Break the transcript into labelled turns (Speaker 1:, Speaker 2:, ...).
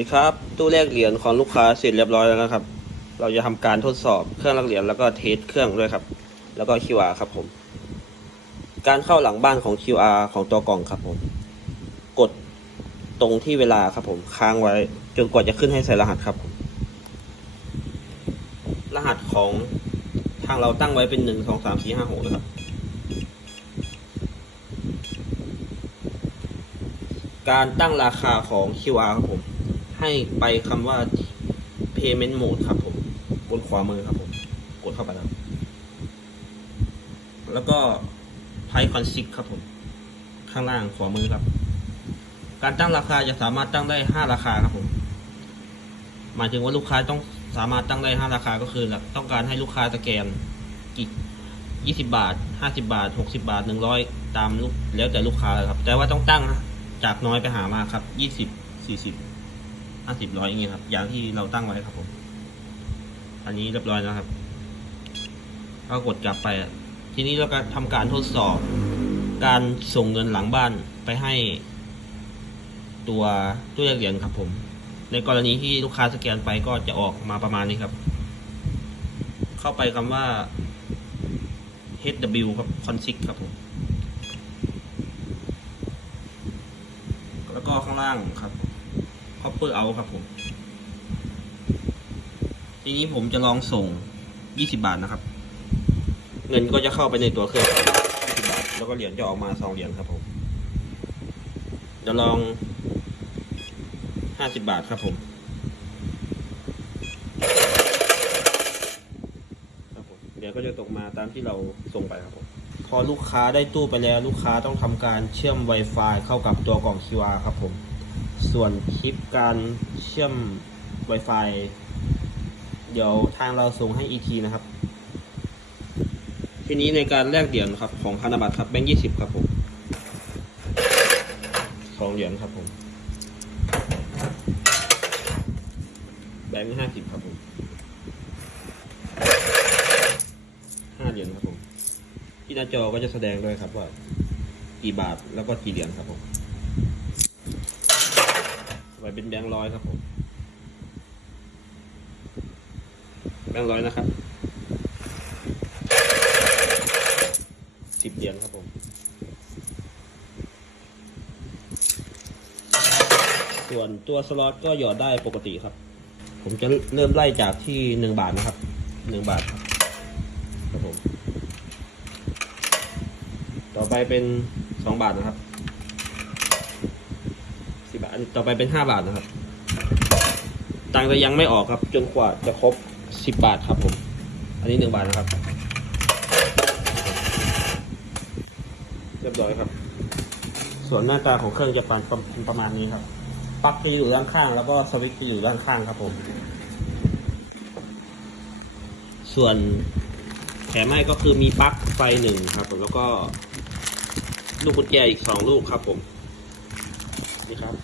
Speaker 1: นี่ครับตู้แลกเหรียญของลูกค้าเสร็จเรียบร้อยแล้วนะครับ เราจะทำการทดสอบเครื่องแลกเหรียญแล้วก็เทสเครื่องด้วยครับ แล้วก็ QR ครับผม การเข้าหลังบ้านของ QR ของตัวกล่องครับผม กดตรงที่เวลาครับผมค้างไว้จนกว่าจะขึ้นให้ใส่รหัสครับผมรหัสของทางเราตั้งไว้เป็นหนึ่งสองสามสี่ห้าหกนะครับ การตั้งราคาของ QR ครับผม ให้ไปคำว่า payment mode ครับผมบนขวามือครับผม กดเข้าไปแล้วแล้วก็ price consig ครับผม ข้างล่างขวามือครับ การตั้งราคาจะสามารถตั้งได้ห้าราคาครับผม หมายถึงว่าลูกค้าต้องสามารถตั้งได้ห้าราคาก็คือ ต้องการให้ลูกค้าสแกนกี่ยี่สิบาทห้าสิบาทหกสิบาทหนึ่งร้อยตามลูกแล้วแต่ลูกค้าครับ แต่ว่าต้องตั้งจากน้อยไปหามากครับยี่สิบสี่สิบ ห้าสิบร้อยอย่างเงี้ยครับ อย่างที่เราตั้งไว้ครับผม อันนี้เรียบร้อยแล้วครับก็กดกลับไปอะทีนี้เราก็ทำการทดสอบ การส่งเงินหลังบ้านไปให้ ตัวตู้แลกเหรียญครับผม ในกรณีที่ลูกค้าสแกนไปก็จะออกมาประมาณนี้ครับ เข้าไปคำว่า HW ครับ config ครับผม แล้วก็ข้างล่างครับ copper out ครับผม ทีนี้ผมจะลองส่ง 20 บาทนะครับ เงินก็จะเข้าไปในตัวเครื่อง20บาทแล้วก็เหรียญจะออกมา2เหรียญครับผมจะลอง 50 บาทครับผมครับผมเดี๋ยวก็จะตกมาตามที่เราส่งไปครับผมพอลูกค้าได้ตู้ไปแล้วลูกค้าต้องทำการเชื่อม Wi-Fi เข้ากับตัวกล่อง QR ครับผม ส่วนคลิปการเชื่อม Wi-Fi เดี๋ยวทางเราส่งให้อีกทีนะครับ ทีนี้ในการแลกเหรียญครับ ของพันบัตรครับแบงค์ยี่สิบครับผมสองเหรียญครับผม แบงค์ห้าสิบครับผมห้าเหรียญครับผม ที่หน้าจอก็จะแสดงด้วยครับว่า กี่บาทแล้วก็กี่เหรียญครับผม ไว้เป็นแบงค์ร้อยครับผม แบงค์ร้อยนะครับสิบเหรียญครับผมส่วนตัวสล็อตก็หยอดได้ปกติครับ ผมจะเริ่มไล่จากที่หนึ่งบาทนะครับหนึ่งบาทครับครับผม ต่อไปเป็นสองบาทนะครับ สิบบาทต่อไปเป็นห้าบาทนะครับ ตังค์จะยังไม่ออกครับ จนกว่าจะครบสิบบาทครับผม อันนี้หนึ่งบาทนะครับ เรียบร้อยครับ ส่วนหน้าตาของเครื่องจะประประมาณนี้ครับปลั๊กจะอยู่ด้านข้าง แล้วก็สวิตช์จะอยู่ด้านข้างครับผม ส่วนแถมให้ก็คือมีปลั๊กไฟหนึ่งครับผมแล้วก็ลูกกุญแจอีกสองลูกครับผม นี่ครับ